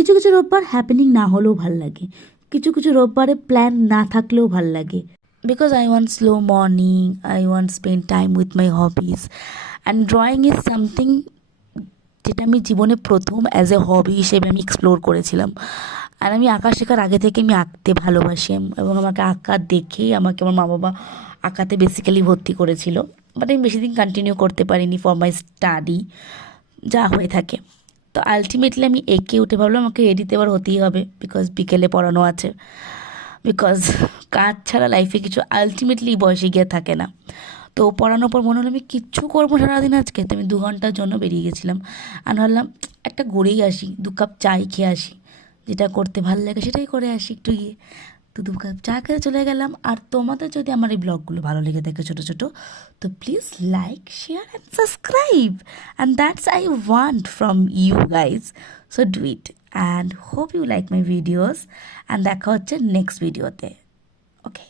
কিছু কিছু রোববার হ্যাপেনিং না হলেও ভাল লাগে, কিছু কিছু রোববারে প্ল্যান না থাকলেও ভাল লাগে, because I want slow morning, I want spend time with my hobbies and drawing is something যেটা আমি জীবনে প্রথম অ্যাজ এ হবি হিসেবে আমি এক্সপ্লোর করেছিলাম। আর আমি আঁকা শেখার আগে থেকে আমি আঁকতে ভালোবাসি, এবং আমাকে আঁকা দেখেই আমাকে আমার মা বাবা আঁকাতে বেসিক্যালি ভর্তি করেছিল। বাট আমি বেশি দিন কন্টিনিউ করতে পারিনি ফর মাই স্টাডি, যা হয়ে থাকে। তো আলটিমেটলি আমি এঁকে উঠে ভাবলাম আমাকে এডিতে এবার হতেই হবে, বিকজ বিকেলে পড়ানো আছে, বিকজ কাজ ছাড়া লাইফে কিছু আলটিমেটলি বয়সে গিয়ে থাকে না। তো পড়ানোর পর মনে হলো আমি কিচ্ছু করবো সারাদিন আজকে, তো আমি 2 ঘন্টার জন্য বেরিয়ে গেছিলাম। আর ভাবলাম একটা ঘুরেই আসি, 2 কাপ চাই খেয়ে আসি, যেটা করতে ভালো লাগে সেটাই করে আসি একটু গিয়ে। তো 2 কাপ চা খেতে চলে গেলাম। আর তোমাদের যদি আমার এই ব্লগগুলো ভালো লেগে থাকে ছোটো ছোটো, তো please like, share and subscribe, and that's I want from you guys. So do it and hope you like my videos, and দেখা হচ্ছে নেক্সট ভিডিওতে। ওকে।